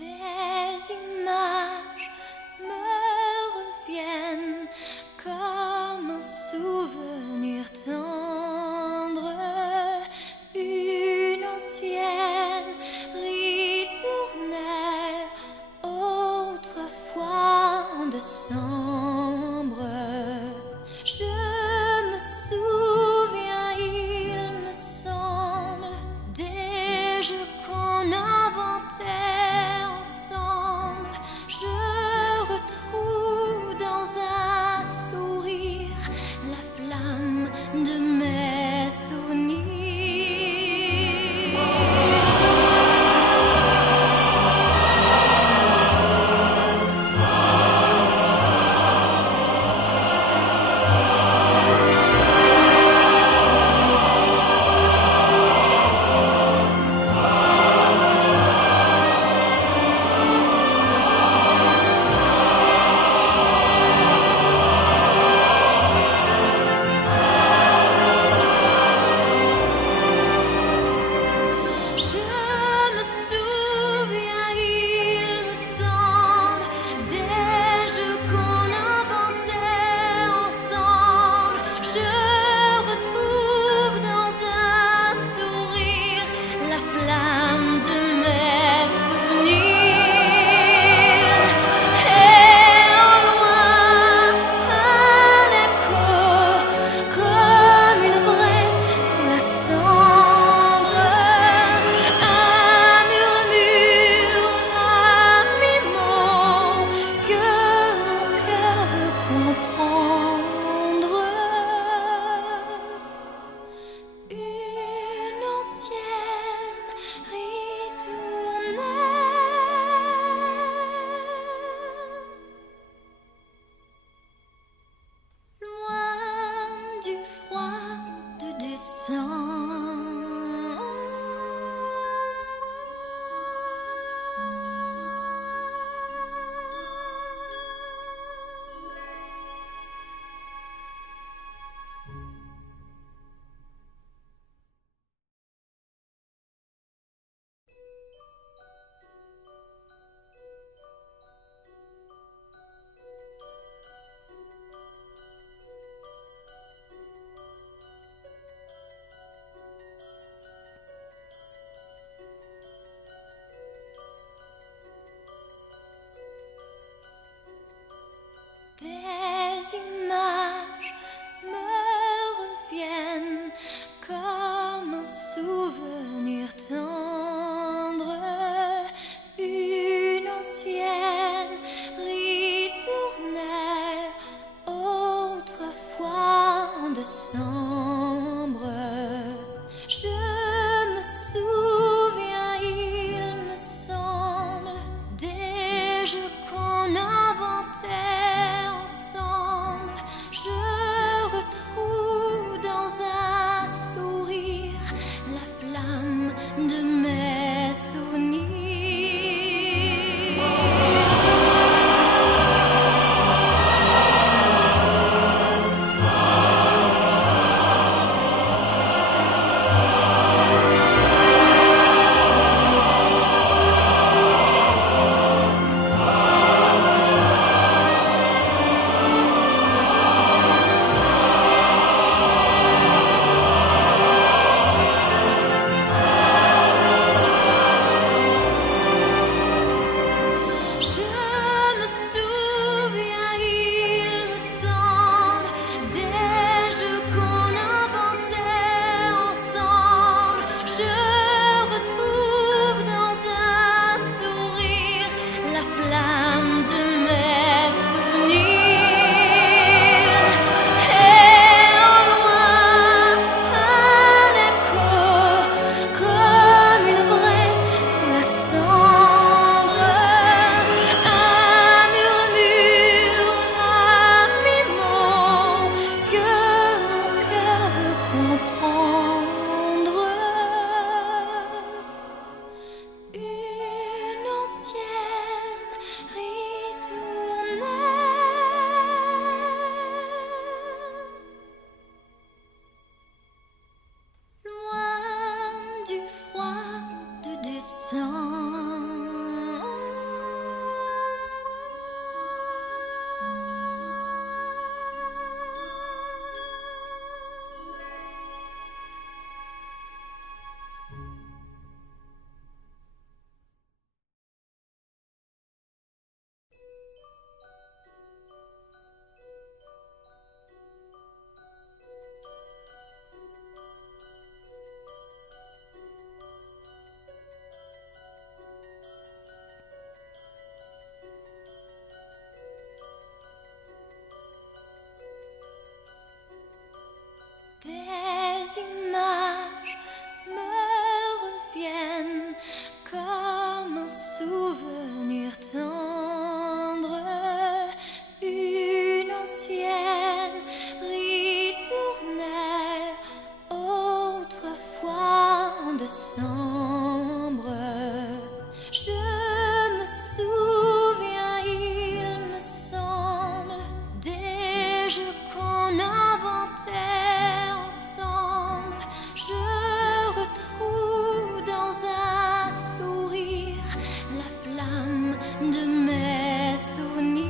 Des images me reviennent comme un souvenir tendre, une ancienne ritournelle, autrefois en décembre. Je me souviens, il me semble, des jeux qu'on inventait ensemble. Je retrouve dans un sourire la flamme de mes souvenirs. Des images me reviennent comme un souvenir tendre, une ancienne ritournelle, autrefois en décembre. Je me souviens, il me semble, des jeux qu'on inventait. Je retrouve dans un sourire la flamme de mes souvenirs. images me reviennent comme un souvenir tendre, une ancienne ritournelle, autrefois en décembre. Je me souviens, il me semble, des jeux qu'on inventait ensemble. Je retrouve dans un sourire la flamme de mes souvenirs.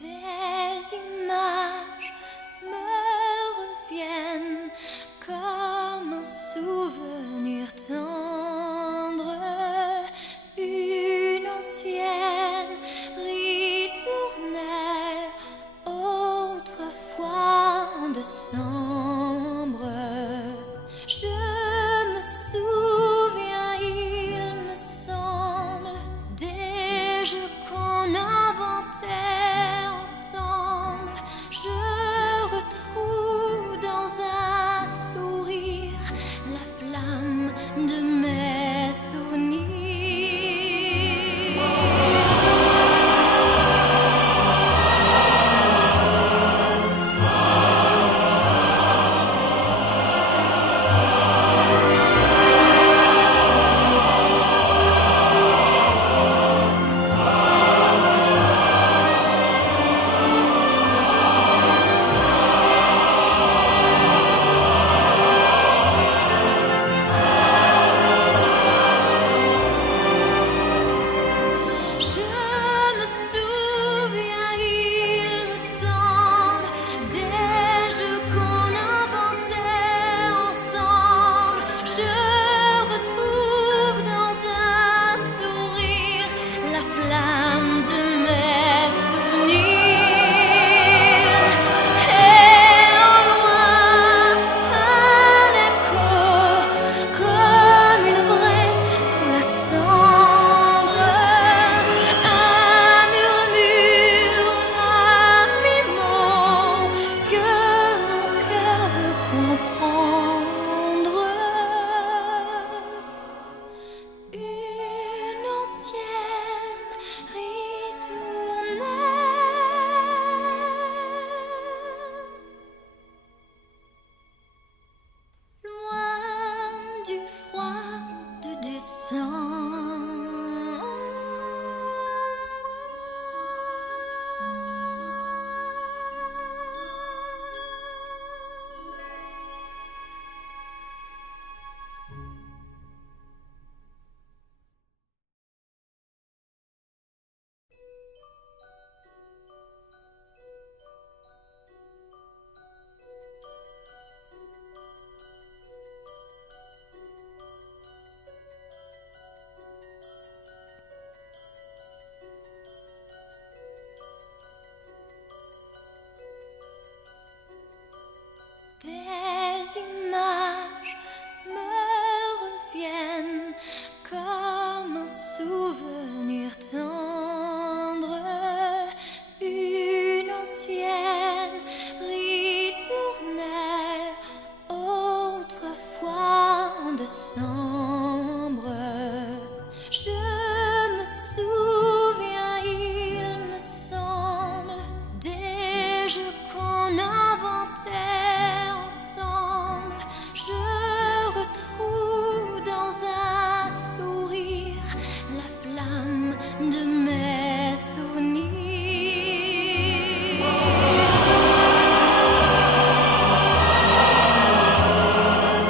Des images me reviennent comme un souvenir tendre, une ancienne ritournelle, autrefois en décembre. Je me souviens, il me semble, des jeux